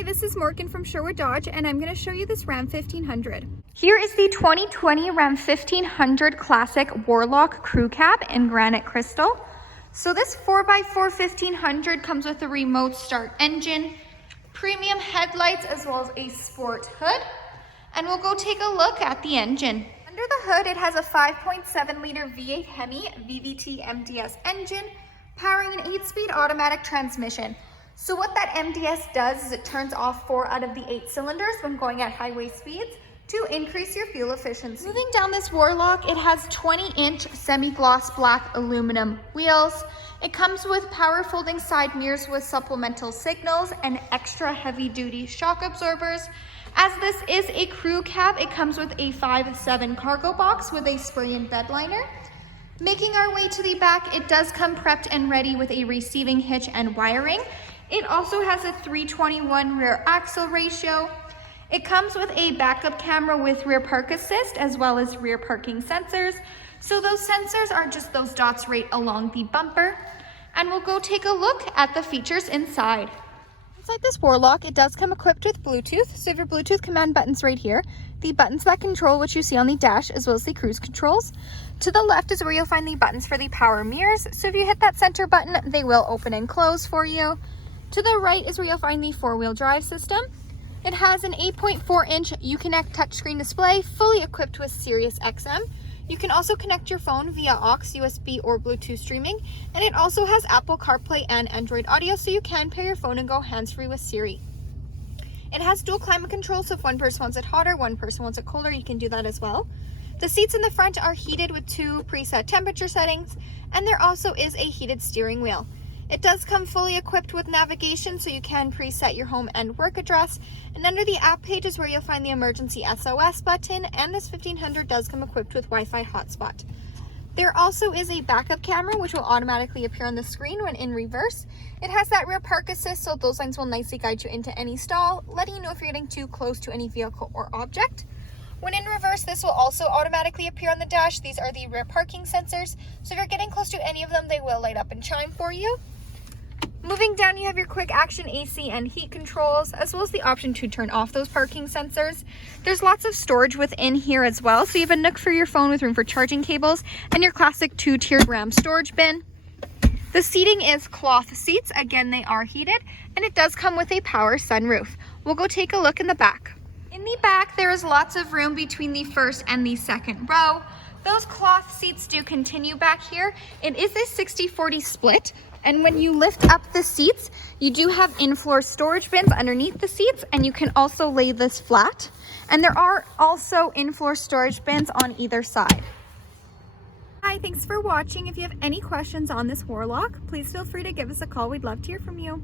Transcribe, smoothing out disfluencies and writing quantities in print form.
Hi, this is Morgan from Sherwood Dodge, and I'm going to show you this Ram 1500. Here is the 2020 Ram 1500 Classic Warlock Crew Cab in Granite Crystal. So this 4x4 1500 comes with a remote start engine, premium headlights, as well as a sport hood. And we'll go take a look at the engine. Under the hood, it has a 5.7 liter V8 Hemi VVT MDS engine, powering an 8-speed automatic transmission. So what that MDS does is it turns off 4 out of the 8 cylinders when going at highway speeds to increase your fuel efficiency. Moving down this Warlock, it has 20-inch semi-gloss black aluminum wheels. It comes with power folding side mirrors with supplemental signals and extra heavy-duty shock absorbers. As this is a crew cab, it comes with a 5'7" cargo box with a spray-in bed liner. Making our way to the back, it does come prepped and ready with a receiving hitch and wiring. It also has a 3:21 rear axle ratio. It comes with a backup camera with rear park assist as well as rear parking sensors. So those sensors are just those dots right along the bumper. And we'll go take a look at the features inside. Inside this Warlock, it does come equipped with Bluetooth. So you have your Bluetooth command buttons right here. The buttons that control what you see on the dash, as well as the cruise controls. To the left is where you'll find the buttons for the power mirrors. So if you hit that center button, they will open and close for you. To the right is where you'll find the 4-wheel drive system. It has an 8.4-inch Uconnect touchscreen display, fully equipped with Sirius XM. You can also connect your phone via aux, USB, or Bluetooth streaming. And it also has Apple CarPlay and Android Audio, so you can pair your phone and go hands-free with Siri. It has dual climate control, so if one person wants it hotter, one person wants it colder, you can do that as well. The seats in the front are heated with 2 preset temperature settings, and there also is a heated steering wheel. It does come fully equipped with navigation, so you can preset your home and work address. And under the app page is where you'll find the emergency SOS button, and this 1500 does come equipped with Wi-Fi hotspot. There also is a backup camera, which will automatically appear on the screen when in reverse. It has that rear park assist, so those lines will nicely guide you into any stall, letting you know if you're getting too close to any vehicle or object. When in reverse, this will also automatically appear on the dash. These are the rear parking sensors, so if you're getting close to any of them, they will light up and chime for you. Moving down, you have your quick action AC and heat controls, as well as the option to turn off those parking sensors. There's lots of storage within here as well. So you have a nook for your phone with room for charging cables and your classic 2-tiered RAM storage bin. The seating is cloth seats. Again, they are heated, and it does come with a power sunroof. We'll go take a look in the back. In the back, there is lots of room between the first and the second row. Those cloth seats do continue back here. It is a 60-40 split. And when you lift up the seats, you do have in-floor storage bins underneath the seats, and you can also lay this flat. And there are also in-floor storage bins on either side. Hi, thanks for watching. If you have any questions on this Warlock, please feel free to give us a call. We'd love to hear from you.